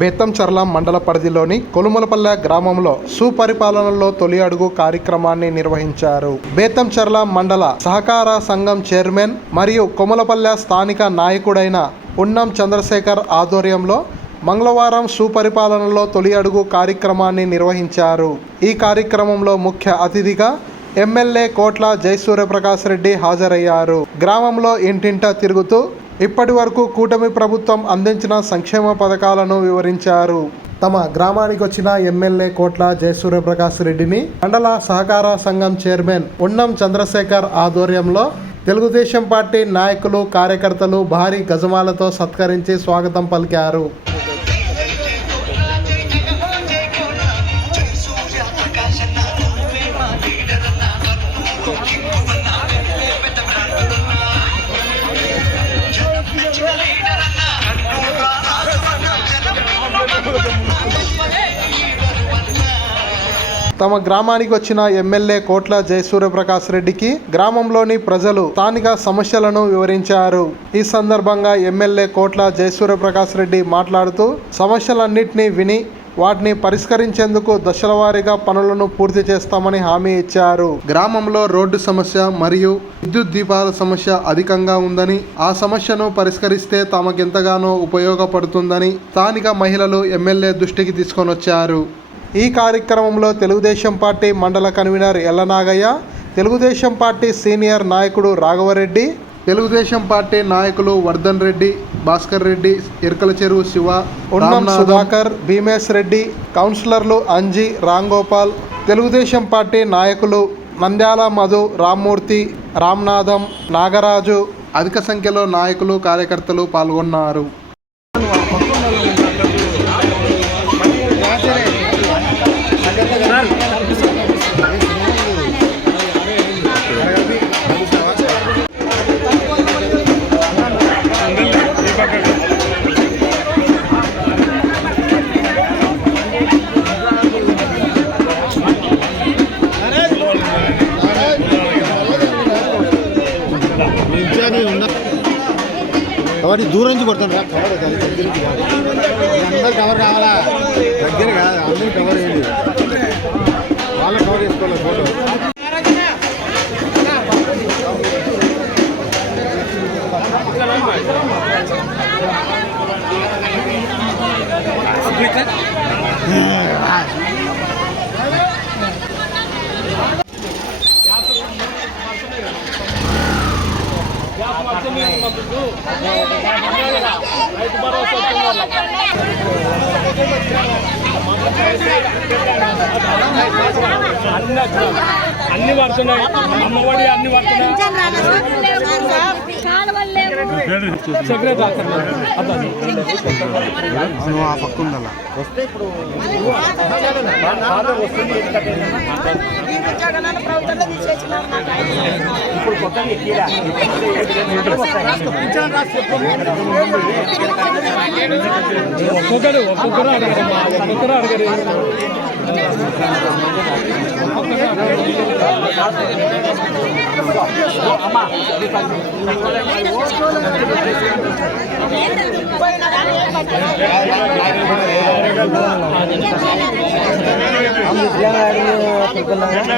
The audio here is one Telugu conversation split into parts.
బేతంచర్ల మండల పరిధిలోని కొలుమలపల్లె గ్రామంలో సుపరిపాలనలో తొలి అడుగు కార్యక్రమాన్ని నిర్వహించారు. బేతంచర్ల మండల సహకార సంఘం చైర్మన్ మరియు కొమలపల్లె స్థానిక నాయకుడైన ఉన్నం చంద్రశేఖర్ ఆధ్వర్యంలో మంగళవారం సుపరిపాలనలో తొలి అడుగు కార్యక్రమాన్ని నిర్వహించారు. ఈ కార్యక్రమంలో ముఖ్య అతిథిగా ఎమ్మెల్యే కోట్ల జయసూర్యప్రకాష్ రెడ్డి హాజరయ్యారు. గ్రామంలో ఇంటింటా తిరుగుతూ ఇప్పటి వరకు కూటమి ప్రభుత్వం అందించిన సంక్షేమ పథకాలను వివరించారు. తమ గ్రామానికి వచ్చిన ఎమ్మెల్యే కోట్ల జయసూర్యప్రకాష్ రెడ్డిని మండల సహకార సంఘం చైర్మన్ ఉన్నం చంద్రశేఖర్ ఆధ్వర్యంలో తెలుగుదేశం పార్టీ నాయకులు కార్యకర్తలు భారీ గజమాలతో సత్కరించి స్వాగతం పలికారు. తమ గ్రామానికి వచ్చిన ఎమ్మెల్యే కోట్ల జయసూర్యప్రకాష్ రెడ్డికి గ్రామంలోని ప్రజలు స్థానిక సమస్యలను వివరించారు. ఈ సందర్భంగా ఎమ్మెల్యే కోట్ల జయసూర్యప్రకాష్ రెడ్డి మాట్లాడుతూ సమస్యలన్నింటినీ విని వాటిని పరిష్కరించేందుకు దశల వారీగా పనులను పూర్తి చేస్తామని హామీ ఇచ్చారు. గ్రామంలో రోడ్డు సమస్య మరియు విద్యుత్ దీపాల సమస్య అధికంగా ఉందని ఆ సమస్యను పరిష్కరిస్తే తమకెంతగానో ఉపయోగపడుతుందని స్థానిక మహిళలు ఎమ్మెల్యే దృష్టికి తీసుకొనొచ్చారు. ఈ కార్యక్రమంలో Telugu Desam party mandal convener Ellanagayya Telugu Desam party senior నాయకుడు రాఘవరెడ్డి తెలుగుదేశం పార్టీ నాయకులు వర్ధన్ రెడ్డి భాస్కర్ రెడ్డి ఇరకల చెరువు శివ ఉన్నం సుధాకర్ భీమేశ్ రెడ్డి కౌన్సిలర్లు అంజీ రాంగోపాల్ తెలుగుదేశం పార్టీ నాయకులు నంద్యాల మధు రామ్మూర్తి రామ్నాథం నాగరాజు అధిక సంఖ్యలో నాయకులు కార్యకర్తలు పాల్గొన్నారు. కబడ్డీ దూరం నుంచి కొడతాను రా కబడ్డీ దాని దగ్గర నుంచి కాదు. అందరు కవర్ కావాలా దగ్గర కాదు అందరూ కవర్ చేయండి వాళ్ళ కవర్ చేసుకోవాలి ఫోటో అన్ని పడుతున్నాయి అమ్మఒడి అన్ని పడుతున్నాయి నువ్వు ఆ పక్క ఉండాలా ఒక్కొక్కరు ఒక్కొక్కరు అడగరు. ఒక్కొక్కరు అడగరు. ఆ,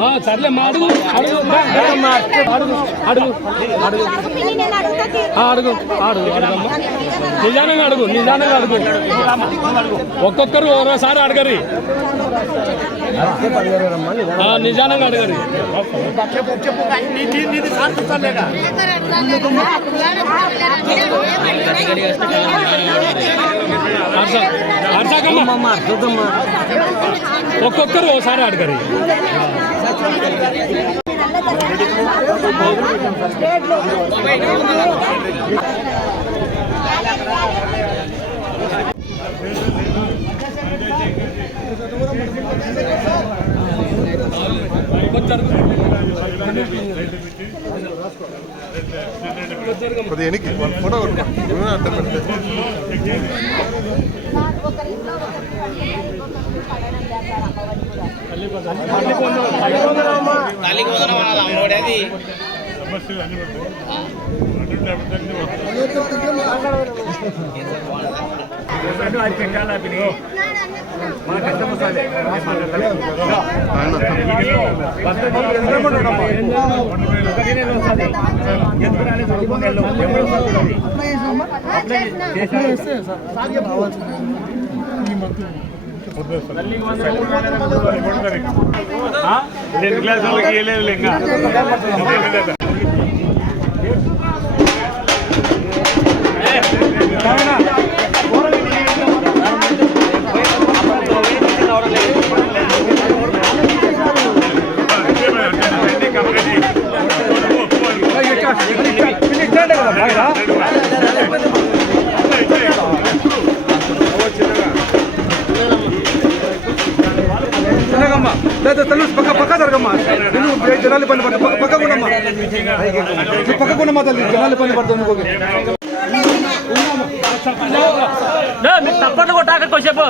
సర్లే అడుగు. అడుగు. అడుగు. అడుగు. అడుగు. అడుగు. అడుగు. నిజానంగా అడుగు. నిజానంగా అడుగు. ఒక్కొక్కరు ఒక్కోసారి అడగరి. నిజానంగా అడగరి. అర్సా ఒక్కొక్కరు ఒకసారి అడగరు. Thank కొంచెం ఎనికి ఫోటో కొట్టుకో అడ్డం పెడితే రెండు గ్లాసులకి ఇవ్వలేదు ఇంకా పక్క పక్క జరగమ్మా. నేను జనాలు పని పడుతుంది పక్క ఉండమ్మా. పక్క ఉండమ్మా తల్లి జనాలు ఇంకొక లే, మీరు తప్పట్లు కొట్టాక కొంచెంసేపు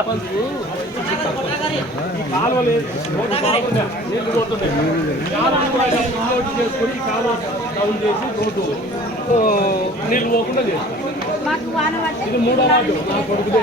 నీళ్ళు పోకుండా చేసి మాకు వాన పడితే ఇది మూడో నా కొడుకుదే.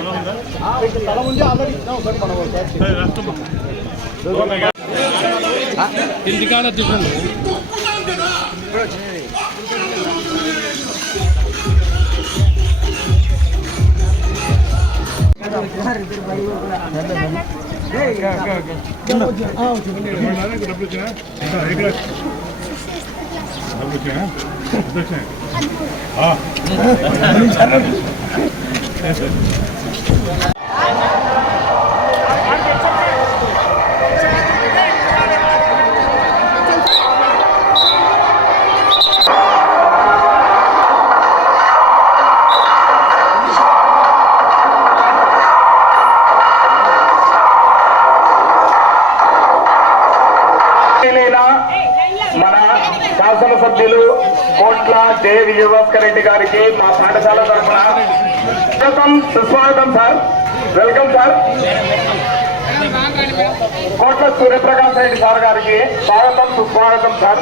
నెంబర్ కదా. నిన్నటి కింద పడి చిన్న బజార్లో అది లేకుంటే తగ్గిపోతాయి ఇంటికాడ టిఫిన్ లేనా శాసనసభ్యులు కోట్ల జయ విజయభాస్కర్ రెడ్డి గారికి మా పాఠశాల తరఫున స్వాగతం సుస్వాగతం సార్. Welcome sir. కోట్ల సూర్యప్రకాశ్ రెడ్డి సార్ గారికి స్వాగతం సుస్వాగతం సార్.